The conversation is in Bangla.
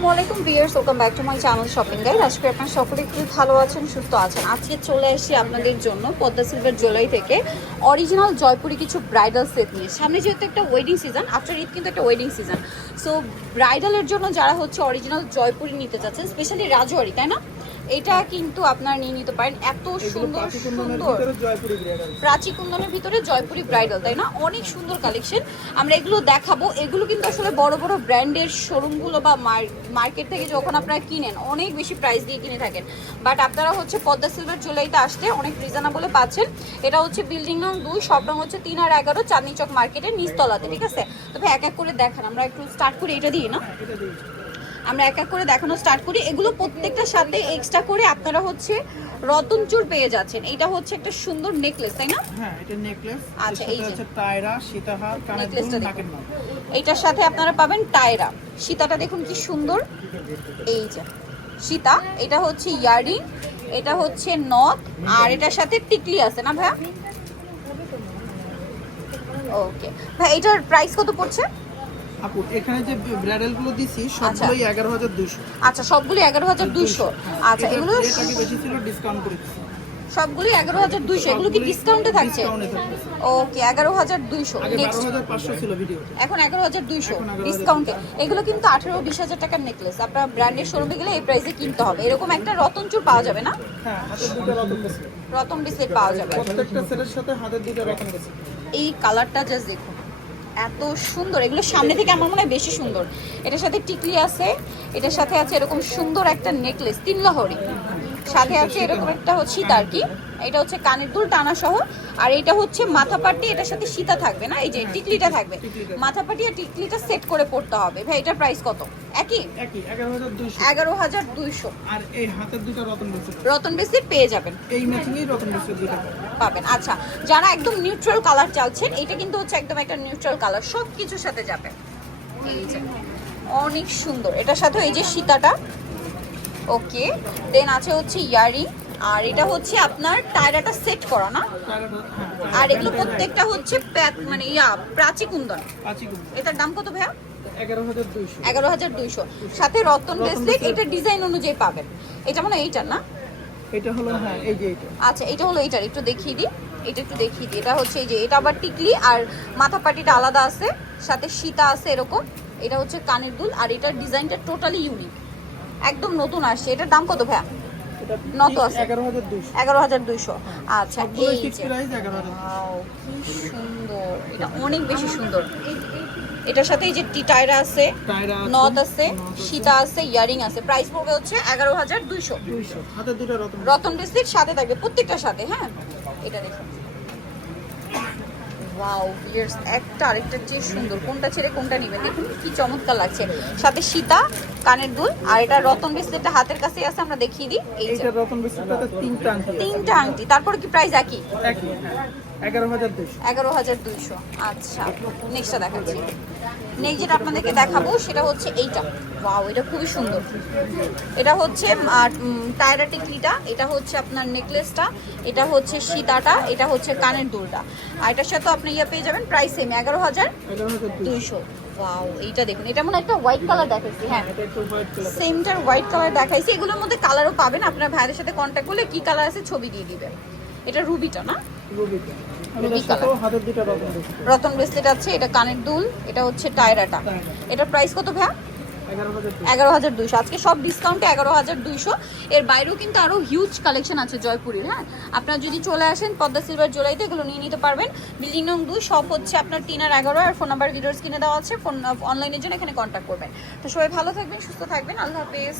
আসসালামাইকুম viewers, welcome back to my channel shopping guide. আজকে আপনারা সকলে খুবই ভালো আছেন, সুস্থ আছেন। আজকে চলে এসেছি আপনাদের জন্য পদ্মা সিলভার জুয়েলারি থেকে। অরিজিনাল জয়পুরি কিছু ব্রাইডাল সেট নিয়ে। সামনে যেহেতু একটা ওয়েডিং সিজন আফটার ঈদ কিন্তু একটা ওয়েডিং সিজন সো ব্রাইডালের জন্য যারা হচ্ছে অরিজিনাল জয়পুরি নিতে চাচ্ছেন স্পেশালি রাজওয়ারি তাই না? এটা কিন্তু আপনারা নিয়ে নিতে পারেন। এত সুন্দর সুন্দর। প্রাচী কুন্দনের ভিতরে জয়পুরি ব্রাইডাল তাই না? অনেক সুন্দর কালেকশন। আমরা এগুলো দেখাবো। এগুলো কিন্তু আসলে বড় বড় ব্র্যান্ডের শোরুমগুলো বা মার্কেট থেকে যখন আপনারা কিনেন অনেক বেশি প্রাইস দিয়ে কিনে থাকেন। বাট আপনারা হচ্ছে পদ্মা সিলভার জুয়েলারিতে আসতে অনেক রিজনেবলে পাচ্ছেন। এটা হচ্ছে বিল্ডিং নং দুই সব রং হচ্ছে তিন আর এগারো চাঁদনি চক মার্কেটের নিচতলাতে ঠিক আছে? তবে এক এক করে দেখান। আমরা একটু স্টার্ট করি এটা দিয়ে না? আমরা এক এক করে দেখানো স্টার্ট করি। এগুলো প্রত্যেকটার সাথে এক্সট্রা করে আপনারা হচ্ছে রতন চুর পেয়ে যাচ্ছেন। এটা হচ্ছে একটা সুন্দর নেকলেস তাই না? হ্যাঁ এটা নেকলেস আচ্ছা, এই যে। টায়রা সীতাহার নেকলেসটা দেখুন। নথ এইটার সাথে আপনারা পাবেন টায়রা সীতাটা দেখুন কি সুন্দর। এই যে সীতা এটা হচ্ছে ইয়ারিং এটা হচ্ছে নথ আর এটার সাথে টিকলি আছে না ভাইয়া? ওকে। ভাই এটার প্রাইস কত পড়ছে? আপু এখানে যে ব্রাইডালগুলো দিছি আচ্ছা। সবগুলোই এগারো হাজার দুইশো। আচ্ছা সবগুলি এগারো হাজার দুইশো। আচ্ছা এগুলো এটা কি বেশি ছিল? ডিসকাউন্ট করে দিচ্ছি সবগুলি এগারো হাজার দুইশো এগুলো কি ডিসকাউন্টে থাকছে? ওকে এগারো হাজার দুইশো আগে বারো নেক্সট হাজার পাঁচশো ছিল ভিডিও এখন এগারো হাজার দুইশো এখন 11,200 ডিসকাউন্টে এগুলো কিন্তু আঠেরো বিশ হাজার টাকার নেকলেস আপনার ব্র্যান্ডের শোরুমে গেলে এই প্রাইসে কিনতে হবে। এরকম একটা রতন চুর পাওয়া যাবে না? হ্যাঁ রতন রতন পাওয়া যাবে। প্রত্যেকটা সেটের সাথে হাতের দুটো রতন এই কালারটা জাস্ট দেখুন। এত সুন্দর। এগুলো সামনে থেকে আমার মনে হয় বেশি সুন্দর। এটার সাথে টিকলি আছে, এটার সাথে আছে এরকম সুন্দর একটা নেকলেস তিন লহরি। সাথে আছে এরকম একটা হচ্ছে সীতা আর কি। এটা হচ্ছে কানের দুল টানা সহ। আর এটা হচ্ছে মাথা পাটি এটার সাথে সীতা থাকবে না? এই যে টিকলিটা থাকবে। মাথা পাটি আর টিকলিটা সেট করে পড়তে হবে। ভাই এটার প্রাইস কত? একই? একই এগারো হাজার দুইশো। আর এই হাতের দুটো রতন গেছে রতন বেসি পেয়ে যাবেন। এই ম্যাচিংয়েই রতন গেছে দুটো পাবেন। আচ্ছা যারা একদম নিউট্রাল কালার চাচ্ছেন এটা কিন্তু হচ্ছে একদম একটা নিউট্রাল কালার সব কিছুর সাথে যাবে। অনেক সুন্দর। এটার সাথে এই যে সীতাটা ওকে দেন আছে হচ্ছে ইয়ারিং আর এটা হচ্ছে আপনার টায়রাটা সেট করা না? আর এগুলো প্রত্যেকটা হচ্ছে প্যাক মানে ইয়া প্রাচী কুন্দন। এটার দাম কত ভাইয়া? এগারো হাজার দুইশো। এগারো হাজার দুইশো। সাথে রতন ব্রেসলেট এটা ডিজাইন অনুযায়ী পাবেন। এটা মানে এইটার না? এটা হলো হ্যাঁ এই যে এটা আচ্ছা এটা হলো এইটার একটু দেখিয়ে দিই। এটা একটু দেখিয়ে দিই। এটা হচ্ছে এই যে এটা আবার টিকলি আর মাথা পাটিটা আলাদা আছে। সাথে সীতা আছে এরকম। এটা হচ্ছে কানের দুল আর এটার ডিজাইনটা টোটালি ইউনিক একদম নতুন আসছে। এটার দাম কত ভাইয়া? এটা নত আছে। এগারো হাজার দুইশো। আচ্ছা এই সুন্দর। এটা অনেক বেশি সুন্দর। এটার সাথে এই যে টি টায়রা আছে আছে, নথ আছে সীতা আছে ইয়ারিং আছে। প্রাইস পড়বে হচ্ছে এগারো হাজার দুইশো। রতন। ব্রেসলেট সাথে থাকবে প্রত্যেকটার সাথে হ্যাঁ? এটা দেখুন। ওয়াও ইয়ার্স একটা আরেকটা চেয়ে সুন্দর। কোনটা ছেড়ে কোনটা নেবেন দেখুন কি চমৎকার লাগছে। সাথে সীতা কানের দুল আর এটা রতন ব্রেসলেটটা হাতের কাছে আছে আমরা দেখিয়ে দিই। এইটা রতন বিস্কুটটাতে তিনটা আংটি তিনটা আংটি। তারপরে কি প্রাইস একই। এগারো হাজার দুইশো। আচ্ছা নেক্সটটা দেখাচ্ছি। নেক্সট যেটা আপনাদেরকে দেখাবো সেটা হচ্ছে এইটা। ওয়াও এটা খুবই সুন্দর। এটা হচ্ছে টায়রা টিকলিটা এটা হচ্ছে আপনার নেকলেসটা এটা হচ্ছে সীতাটা এটা হচ্ছে কানের দুলটা। আর এটার সাথে আপনি ইয়ে পেয়ে যাবেন প্রাইস সেম এগারো হাজার দুইশো। ওয়াও এইটা দেখুন এটা মনে হয় একটা হোয়াইট কালার দেখাচ্ছি হ্যাঁ। সেমটার হোয়াইট কালার দেখাইছি। এগুলোর মধ্যে কালারও পাবেন আপনার ভাইয়ের সাথে কন্ট্যাক্ট করলে কি কালার আছে ছবি দিয়ে দিবেন। এটা রুবিটা না? রতন ব্রেসলেট আছে এটা কানের দুল এটা হচ্ছে টায়রাটা। এটার প্রাইস কত ভাইয়া? এগারো হাজার দুইশো। আজকে সব ডিসকাউন্টে এগারো হাজার দুইশো। এর বাইরেও কিন্তু আরও হিউজ কালেকশন আছে জয়পুরের হ্যাঁ? আপনারা যদি চলে আসেন পদ্মা সিলভার জোলাইতে এগুলো নিয়ে নিতে পারবেন। বিল্ডিং নং দুই সব হচ্ছে আপনার তিন আর এগারো। আর ফোন নাম্বার ভিডিওস কিনে দেওয়া আছে। ফোন অনলাইনের জন্য এখানে কন্ট্যাক্ট করবেন। তো সবাই ভালো থাকবেন সুস্থ থাকবেন। আল্লাহ হাফেজ।